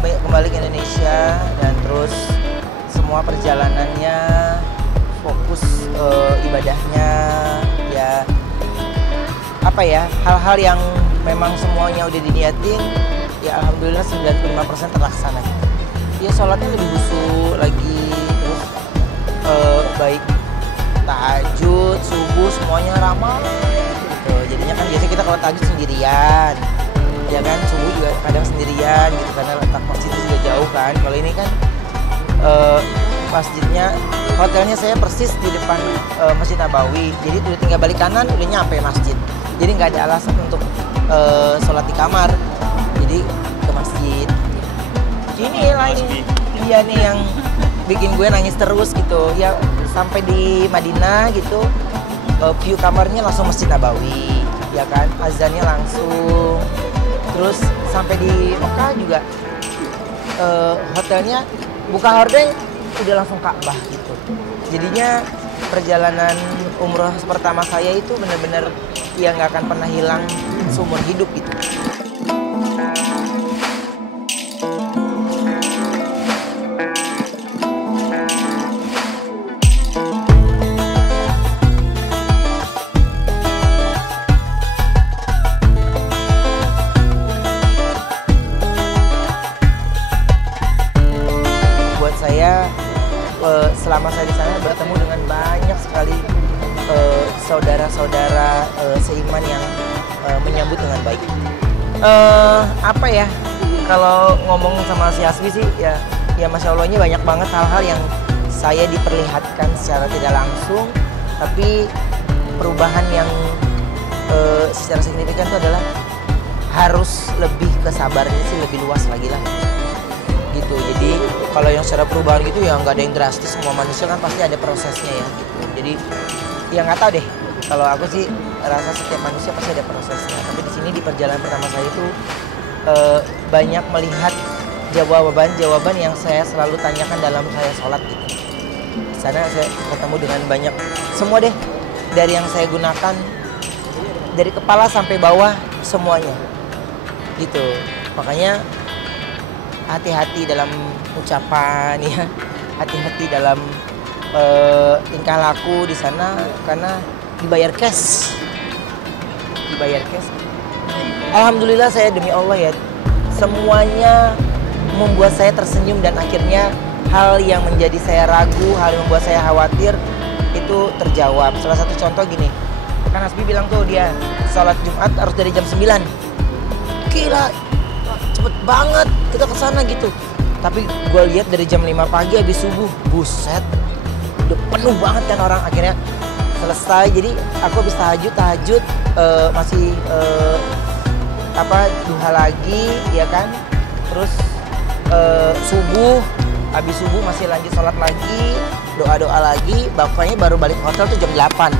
kembali ke Indonesia dan terus semua perjalanannya fokus ibadahnya ya apa ya, hal-hal yang memang semuanya udah diniatin ya alhamdulillah 95% terlaksana. Ya sholatnya lebih khusyuk lagi, terus baik tahajud, subuh semuanya ramai gitu. Jadinya kan biasanya kita kalau tahajud sendirian, ya kan, subuh juga kadang sendirian gitu karena letak masjidnya juga jauh kan. Kalau ini kan masjidnya, hotelnya saya persis di depan Masjid Nabawi, jadi udah tinggal balik kanan udah nyampe masjid. Jadi nggak ada alasan untuk sholat di kamar, jadi ke masjid. Ini lah ini, iya nih yang bikin gue nangis terus gitu. Ya sampai di Madinah gitu, view kamarnya langsung Masjid Nabawi, ya kan, azannya langsung. Terus sampai di Mekah juga hotelnya buka hordeng udah langsung Ka'bah gitu. Jadinya perjalanan umroh pertama saya itu benar-benar ya nggak akan pernah hilang seumur hidup gitu. Buat saya selama saya di sana bertemu dengan banyak sekali saudara-saudara seiman yang menyambut dengan baik. Apa ya, kalau ngomong sama si Hasbi sih ya Masya Allahnya banyak banget hal-hal yang saya diperlihatkan secara tidak langsung, tapi perubahan yang secara signifikan itu adalah harus lebih kesabarannya sih lebih luas lagi lah gitu. Jadi kalau yang secara perubahan gitu ya nggak ada yang drastis, semua manusia kan pasti ada prosesnya ya gitu. Jadi ya nggak tahu deh, kalau aku sih rasa setiap manusia pasti ada prosesnya. Tapi di sini di perjalanan pertama saya itu banyak melihat jawaban-jawaban yang saya selalu tanyakan dalam saya sholat gitu. Di sana saya ketemu dengan banyak, semua deh, dari yang saya gunakan dari kepala sampai bawah semuanya gitu. Makanya hati-hati dalam ucapan ya, hati-hati dalam tingkah laku di sana karena dibayar cash. Alhamdulillah saya demi Allah ya, semuanya membuat saya tersenyum dan akhirnya hal yang menjadi saya ragu, hal yang membuat saya khawatir itu terjawab. Salah satu contoh gini, kan Hasbi bilang tuh dia sholat Jumat harus dari jam 9. Gila, cepet banget kita ke sana gitu. Tapi gue lihat dari jam 5 pagi habis subuh, buset, udah penuh banget kan orang. Akhirnya selesai, jadi aku habis tahajud masih duha lagi ya kan. Terus subuh, habis subuh masih lanjut sholat lagi, doa-doa lagi. Bapaknya baru balik hotel tuh jam 8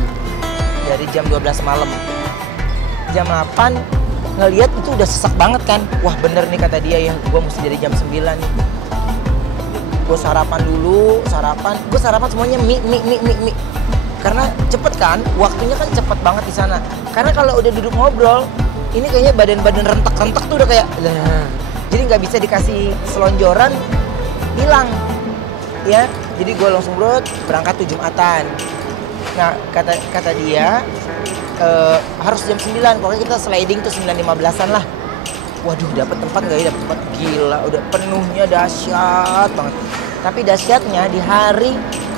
dari jam 12 malam. Jam 8 ngelihat itu udah sesak banget kan. Wah bener nih kata dia ya, gue mesti dari jam 9 nih. Gue sarapan dulu, gue sarapan semuanya mie. Karena cepet kan, waktunya kan cepet banget di sana. Karena kalau udah duduk ngobrol, ini kayaknya badan-badan rentek-rentek tuh udah kayak lah. Jadi nggak bisa dikasih selonjoran, hilang ya. Jadi gue langsung berangkat tuh Jumatan. Nah kata dia harus jam 9, pokoknya kita sliding tuh 9.15an lah. Waduh, dapat tempat nggak ya? Dapat tempat, gila, udah penuhnya dahsyat banget. Tapi dahsyatnya di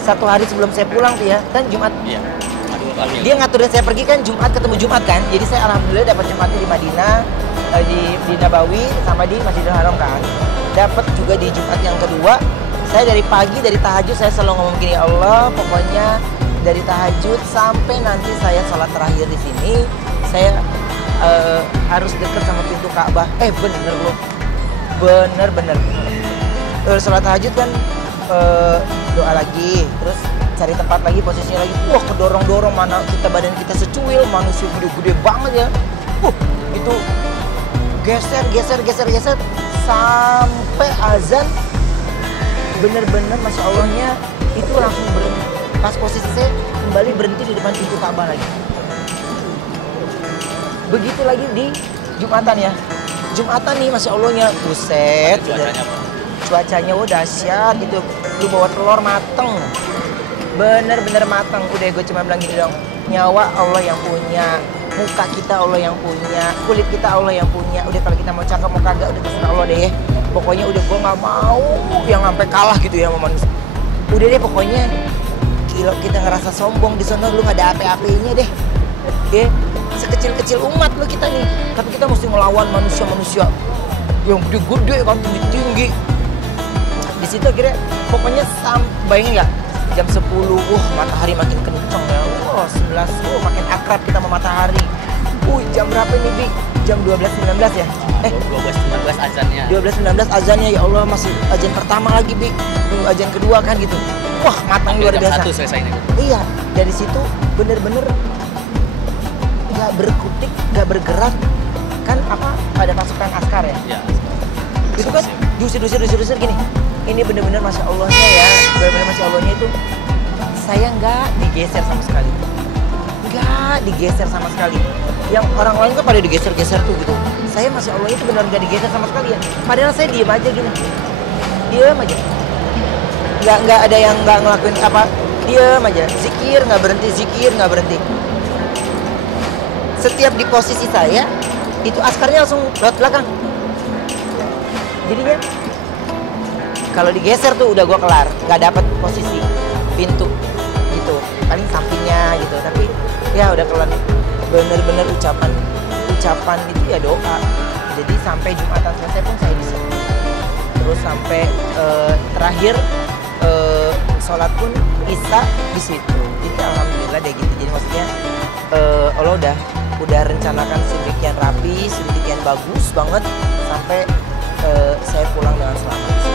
satu hari sebelum saya pulang tuh ya, kan Jumat. Iya. Dia ngaturin saya pergi kan Jumat ketemu Jumat kan. Jadi saya alhamdulillah dapat Jumatnya di Madinah, di Nabawi sama di Masjidil Haram kan. Dapat juga di Jumat yang kedua. Saya dari pagi, dari tahajud saya selalu ngomong gini, ya Allah, pokoknya dari tahajud sampai nanti saya sholat terakhir di sini, saya harus dekat sama pintu Ka'bah. Bener loh, bener. Sholat tahajud kan doa lagi, terus cari tempat lagi, posisinya lagi. Wah, kedorong-dorong, mana badan kita secuil, manusia gede-gede banget ya. Itu geser sampai azan. Bener-bener Masya Allahnya itu langsung berhenti. Pas posisi saya kembali berhenti di depan pintu Ka'bah lagi. Begitu lagi di Jumatan ya. Jumatan nih, Masya Allahnya, buset. Cuacanya apa? Cuacanya udah dahsyat gitu. Lu bawa telur mateng. Bener-bener mateng. Udah gue cuma bilang gini dong. Nyawa Allah yang punya. Muka kita Allah yang punya. Kulit kita Allah yang punya. Udah kalau kita mau cakep mau kagak udah terserah Allah deh. Pokoknya udah gue gak mau yang sampai kalah gitu ya sama manusia. Udah deh pokoknya. Kalau kita ngerasa sombong di sana lu gak ada apa-apanya deh. Ya, sekecil-kecil umat lu kita nih. Tapi kita mesti melawan manusia-manusia yang gede-gede kan, tinggi-tinggi. Di situ akhirnya pokoknya bayangin nggak jam 10, matahari makin kenceng ya. 11, makin akrab kita sama matahari. Jam berapa ini, Bi? Jam 12.19 ya? 12.19 azannya. 12.19 azannya, ya Allah masih azan pertama lagi, Bi. Tunggu azan kedua kan gitu. Wah, matang luar biasa. Jam 1 selesai nih. Iya, dari situ bener-bener nggak berkutik, nggak bergerak. Kan apa, ada pasukan askar ya? Ya. Itu kan diusir gini. Ini bener-bener Masya Allahnya ya, bener-bener Masya Allahnya itu saya nggak digeser sama sekali. Nggak digeser sama sekali. Yang orang lain kan pada digeser-geser tuh gitu. Saya Masya Allah itu benar nggak digeser sama sekali ya. Padahal saya diem aja gini. Diem aja. Nggak ada yang nggak ngelakuin apa. Diem aja. Zikir nggak berhenti. Setiap di posisi saya, itu askarnya langsung lewat belakang. Jadinya kalau digeser tuh udah gua kelar, nggak dapat posisi pintu gitu, paling sampingnya gitu. Tapi ya udah kelar. Bener-bener ucapan itu ya doa. Jadi sampai Jumatan selesai pun saya bisa. Terus sampai terakhir sholat pun Isya di situ. Jadi alhamdulillah deh gitu. Jadi maksudnya Allah udah rencanakan sedemikian rapi, sedemikian bagus banget sampai saya pulang dengan selamat.